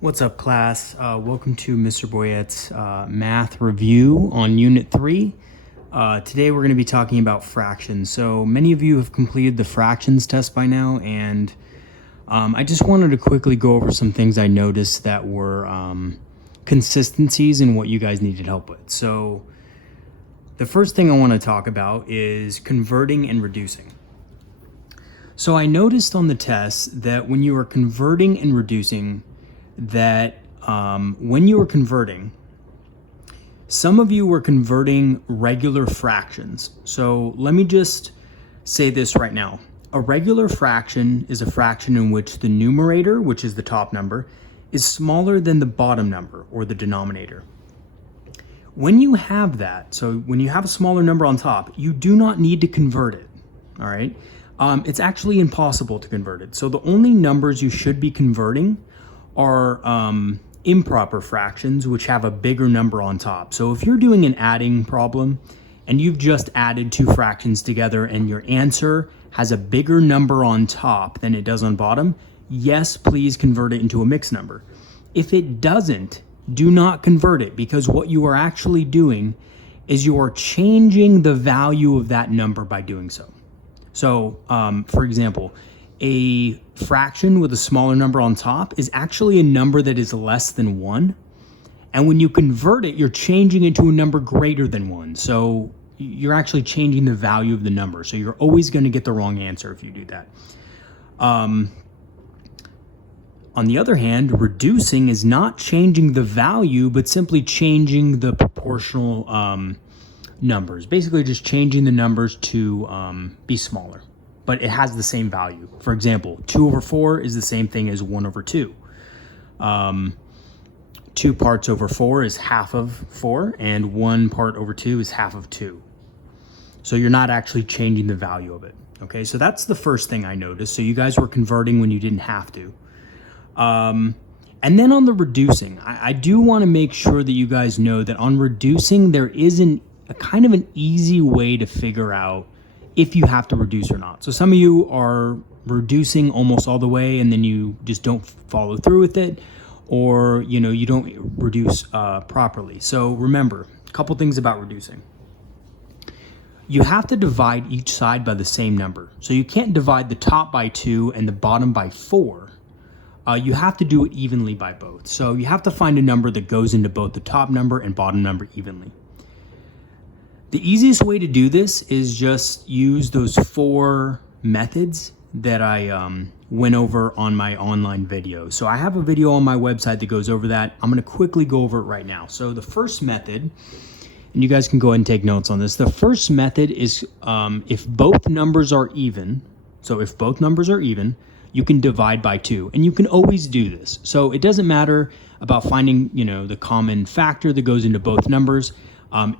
What's up, class? Welcome to Mr. Boyette's math review on Unit 3. Today we're going to be talking about fractions. So many of you have completed the fractions test by now, and I just wanted to quickly go over some things I noticed that were consistencies in what you guys needed help with. So the first thing I want to talk about is converting and reducing. So I noticed on the test that when you are converting and reducing, that when you were converting, some of you were converting regular fractions. So let me just say this right now. A regular fraction is a fraction in which the numerator, which is the top number, is smaller than the bottom number, or the denominator. When you have that, so when you have a smaller number on top, you do not need to convert it, all right? It's actually impossible to convert it. So the only numbers you should be converting are improper fractions, which have a bigger number on top. So if you're doing an adding problem and you've just added two fractions together and your answer has a bigger number on top than it does on bottom, yes, please convert it into a mixed number. If it doesn't, do not convert it, because what you are actually doing is you are changing the value of that number by doing so. So, for example, a fraction with a smaller number on top is actually a number that is less than 1. And when you convert it, you're changing it to a number greater than 1. So you're actually changing the value of the number. So you're always going to get the wrong answer if you do that. On the other hand, reducing is not changing the value, but simply changing the proportional numbers. Basically just changing the numbers to be smaller, but it has the same value. For example, 2 over 4 is the same thing as 1 over 2. 2 parts over 4 is half of 4, and 1 part over 2 is half of 2. So you're not actually changing the value of it. Okay, so that's the first thing I noticed. So you guys were converting when you didn't have to. And then on the reducing, I do want to make sure that you guys know that on reducing, there is a kind of an easy way to figure out if you have to reduce or not. So some of you are reducing almost all the way and then you just don't follow through with it, or you don't reduce properly. So remember, a couple things about reducing. You have to divide each side by the same number. So you can't divide the top by 2 and the bottom by 4. You have to do it evenly by both. So you have to find a number that goes into both the top number and bottom number evenly. The easiest way to do this is just use those 4 methods that I went over on my online video. So I have a video on my website that goes over that. I'm going to quickly go over it right now. So the first method, and you guys can go ahead and take notes on this. The first method is if both numbers are even. So if both numbers are even, you can divide by 2, and you can always do this. So it doesn't matter about finding, the common factor that goes into both numbers.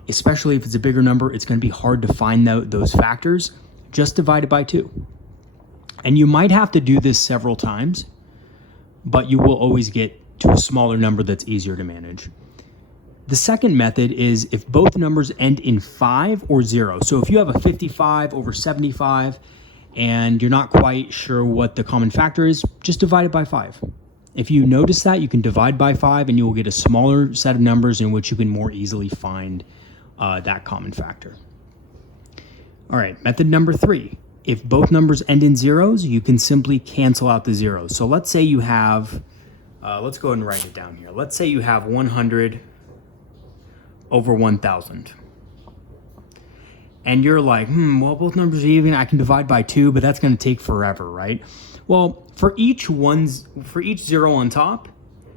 Especially if it's a bigger number, it's going to be hard to find those factors. Just divide it by 2. And you might have to do this several times, but you will always get to a smaller number that's easier to manage. The second method is if both numbers end in 5 or 0. So if you have a 55 over 75 and you're not quite sure what the common factor is, just divide it by 5. If you notice that, you can divide by 5 and you will get a smaller set of numbers in which you can more easily find that common factor. All right, method number 3. If both numbers end in zeros, you can simply cancel out the zeros. So let's say you have, let's go ahead and write it down here. Let's say you have 100 over 1,000. And you're like, well, both numbers are even. I can divide by 2, but that's going to take forever, right? Well, for each 0 on top,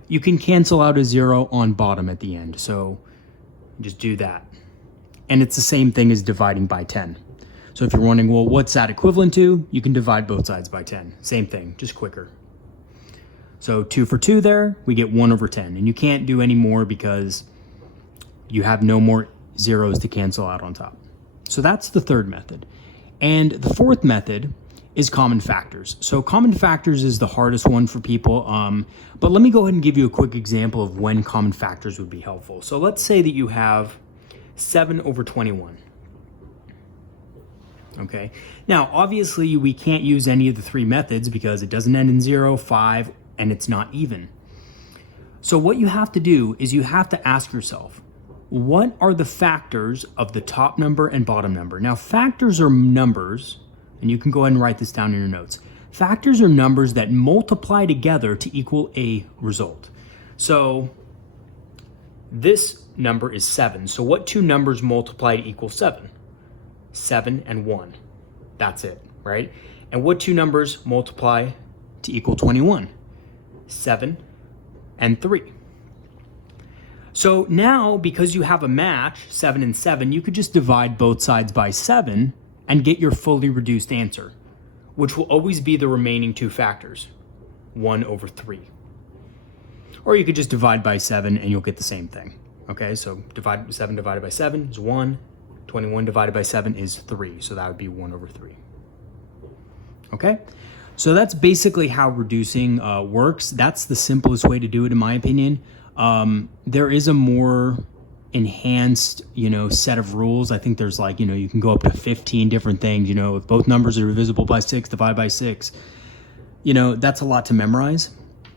you can cancel out a 0 on bottom at the end. So just do that. And it's the same thing as dividing by 10. So if you're wondering, well, what's that equivalent to? You can divide both sides by 10. Same thing, just quicker. So 2 for 2 there, we get 1 over 10. And you can't do any more because you have no more zeros to cancel out on top. So that's the third method. And the fourth method is common factors. So common factors is the hardest one for people, but let me go ahead and give you a quick example of when common factors would be helpful. So let's say that you have 7 over 21. Okay, now obviously we can't use any of the 3 methods because it doesn't end in 0, 5, and it's not even. So what you have to do is you have to ask yourself, what are the factors of the top number and bottom number? Now, factors are numbers, and you can go ahead and write this down in your notes. Factors are numbers that multiply together to equal a result. So this number is 7. So what two numbers multiply to equal 7? 7 and 1. That's it, right? And what two numbers multiply to equal 21? 7 and 3. So now, because you have a match, 7 and 7, you could just divide both sides by 7 and get your fully reduced answer, which will always be the remaining two factors, 1 over 3. Or you could just divide by 7 and you'll get the same thing. Okay, so 7 divided by 7 is 1. 21 divided by 7 is 3. So that would be 1 over 3. Okay, so that's basically how reducing works. That's the simplest way to do it, in my opinion. There is a more enhanced, set of rules. I think there's you can go up to 15 different things. If both numbers are divisible by 6, divide by 6. That's a lot to memorize.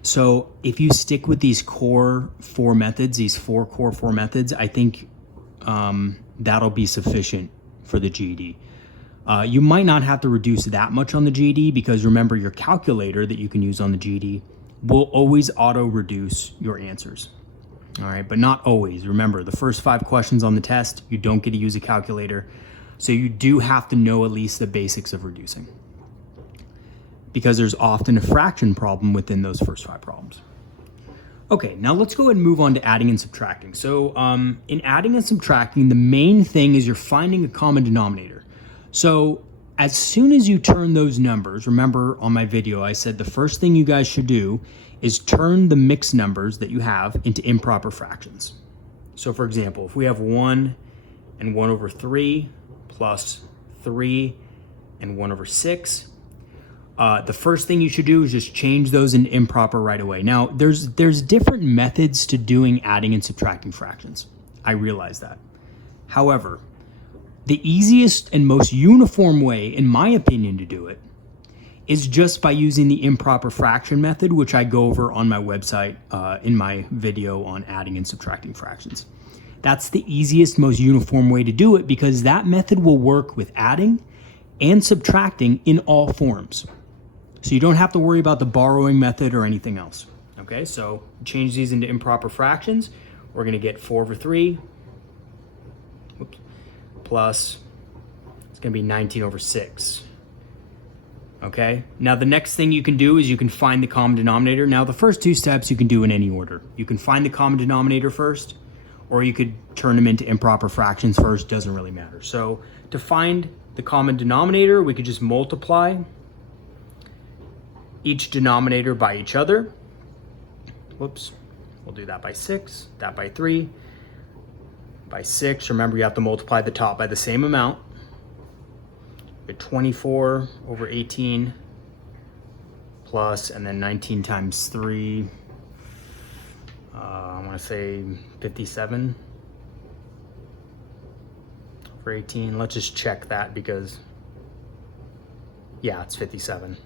So if you stick with these core 4 methods, these 4 core 4 methods, I think that'll be sufficient for the GED. You might not have to reduce that much on the GED because remember, your calculator that you can use on the GED will always auto reduce your answers. All right, but not always. Remember, the first 5 questions on the test, you don't get to use a calculator. So you do have to know at least the basics of reducing, because there's often a fraction problem within those first 5 problems. Okay, now let's go ahead and move on to adding and subtracting. So in adding and subtracting, the main thing is you're finding a common denominator. So as soon as you turn those numbers, remember on my video, I said the first thing you guys should do is turn the mixed numbers that you have into improper fractions. So for example, if we have 1 and 1 over 3 plus 3 and 1 over 6, the first thing you should do is just change those into improper right away. Now, there's different methods to doing adding and subtracting fractions. I realize that. However, the easiest and most uniform way, in my opinion, to do it is just by using the improper fraction method, which I go over on my website in my video on adding and subtracting fractions. That's the easiest, most uniform way to do it because that method will work with adding and subtracting in all forms. So you don't have to worry about the borrowing method or anything else. Okay, so change these into improper fractions. We're gonna get 4 over 3, plus, it's gonna be 19 over 6. Okay, now the next thing you can do is you can find the common denominator. Now the first 2 steps you can do in any order. You can find the common denominator first, or you could turn them into improper fractions first, doesn't really matter. So to find the common denominator, we could just multiply each denominator by each other. Whoops, we'll do that by 6, that by 3, by 6. Remember, you have to multiply the top by the same amount. Get 24 over 18 plus, and then 19 times 3, I want to say 57 over 18. Let's just check that because, yeah, it's 57.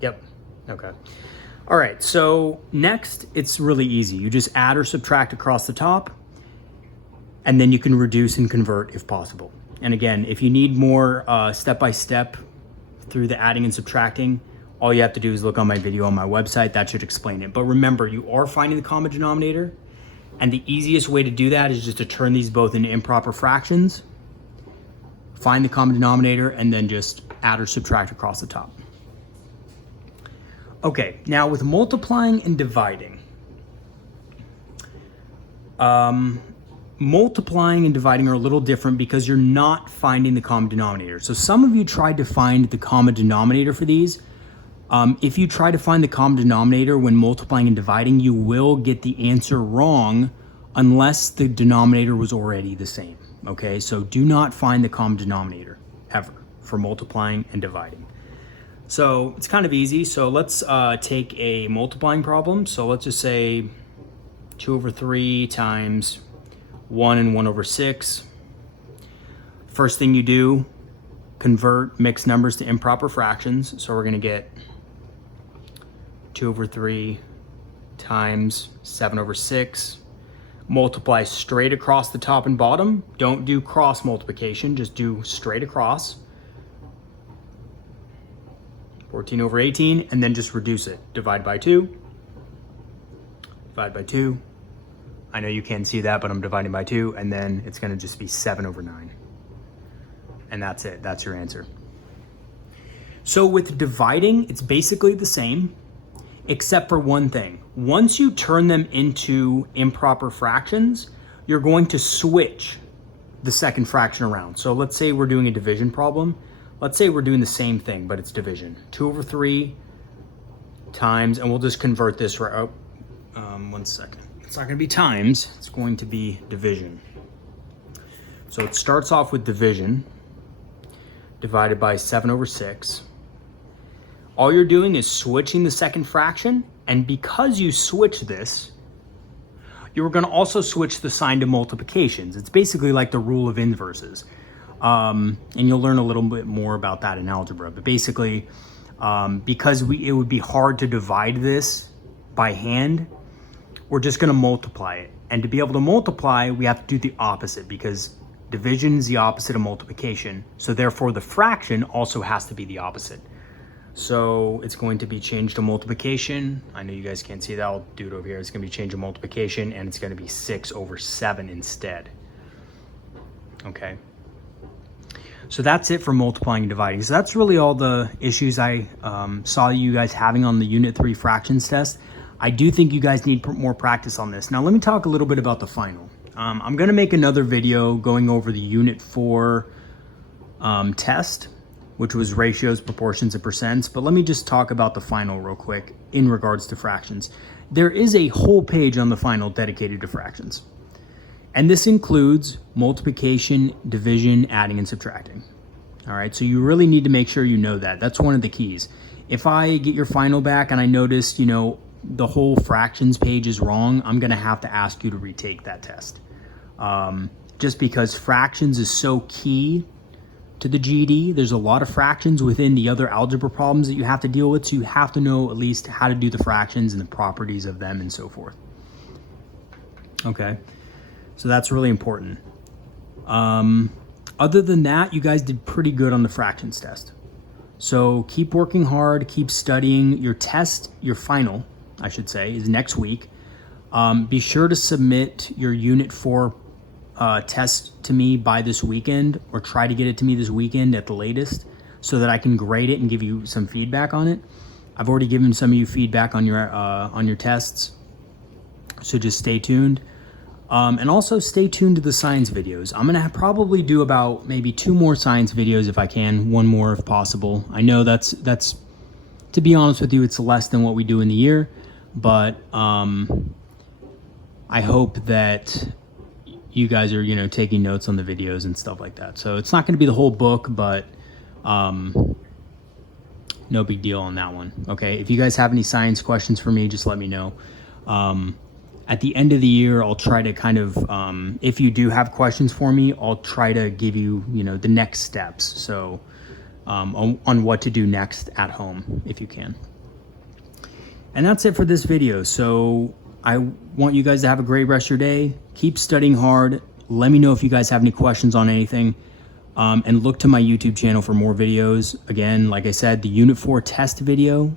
Yep, okay. All right, so next, it's really easy. You just add or subtract across the top, and then you can reduce and convert if possible. And again, if you need more step-by-step through the adding and subtracting, all you have to do is look on my video on my website. That should explain it. But remember, you are finding the common denominator, and the easiest way to do that is just to turn these both into improper fractions, find the common denominator, and then just add or subtract across the top. Okay, now with multiplying and dividing, multiplying and dividing are a little different because you're not finding the common denominator. So some of you tried to find the common denominator for these. If you try to find the common denominator when multiplying and dividing, you will get the answer wrong unless the denominator was already the same. Okay, so do not find the common denominator ever for multiplying and dividing. So it's kind of easy. So let's take a multiplying problem. So let's just say 2 over 3 times 1 and 1 over 6. First thing you do, convert mixed numbers to improper fractions. So we're going to get 2 over 3 times 7 over 6. Multiply straight across the top and bottom. Don't do cross multiplication, just do straight across. 14 over 18, and then just reduce it. Divide by 2. Divide by 2. I know you can't see that, but I'm dividing by 2, and then it's gonna just be 7 over 9. And that's it, that's your answer. So with dividing, it's basically the same, except for one thing. Once you turn them into improper fractions, you're going to switch the second fraction around. So let's say we're doing a division problem. Let's say we're doing the same thing, but it's division. 2 over 3 times, and we'll just convert this right up. 1 second. It's not gonna be times, it's going to be division. So it starts off with division, divided by 7 over 6. All you're doing is switching the second fraction, and because you switch this, you're gonna also switch the sign to multiplications. It's basically like the rule of inverses. And you'll learn a little bit more about that in algebra. But basically, because it would be hard to divide this by hand, we're just gonna multiply it. And to be able to multiply, we have to do the opposite, because division is the opposite of multiplication. So therefore the fraction also has to be the opposite. So it's going to be changed to multiplication. I know you guys can't see that, I'll do it over here. It's gonna be changed to multiplication, and it's gonna be 6 over 7 instead. Okay. So that's it for multiplying and dividing. So that's really all the issues I saw you guys having on the Unit 3 fractions test. I do think you guys need more practice on this. Now let me talk a little bit about the final. I'm gonna make another video going over the Unit 4 test, which was ratios, proportions, and percents. But let me just talk about the final real quick in regards to fractions. There is a whole page on the final dedicated to fractions. And this includes multiplication, division, adding, and subtracting. All right, so you really need to make sure you know that. That's one of the keys. If I get your final back and I notice, the whole fractions page is wrong, I'm gonna have to ask you to retake that test. Just because fractions is so key to the GED. There's a lot of fractions within the other algebra problems that you have to deal with, so you have to know at least how to do the fractions and the properties of them and so forth. Okay. So that's really important. Other than that, you guys did pretty good on the fractions test. So keep working hard, keep studying. Your test, your final, I should say, is next week. Be sure to submit your Unit 4 test to me by this weekend, or try to get it to me this weekend at the latest, so that I can grade it and give you some feedback on it. I've already given some of you feedback on your tests, so just stay tuned. And also stay tuned to the science videos. I'm gonna probably do about maybe 2 more science videos if I can, 1 more if possible. I know that's to be honest with you, it's less than what we do in the year, but I hope that you guys are taking notes on the videos and stuff like that. So it's not gonna be the whole book, but no big deal on that one. Okay, if you guys have any science questions for me, just let me know. At the end of the year, I'll try to kind of, if you do have questions for me, I'll try to give you, the next steps. So on what to do next at home, if you can. And that's it for this video. So I want you guys to have a great rest of your day. Keep studying hard. Let me know if you guys have any questions on anything. And look to my YouTube channel for more videos. Again, like I said, the Unit 4 test video,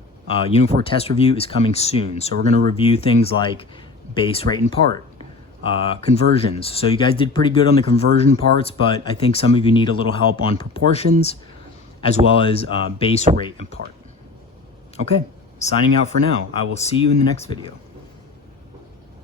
Unit 4 test review is coming soon. So we're gonna review things like base, rate, and part, conversions. So you guys did pretty good on the conversion parts, but I think some of you need a little help on proportions, as well as base, rate, and part. Okay, signing out for now. I will see you in the next video.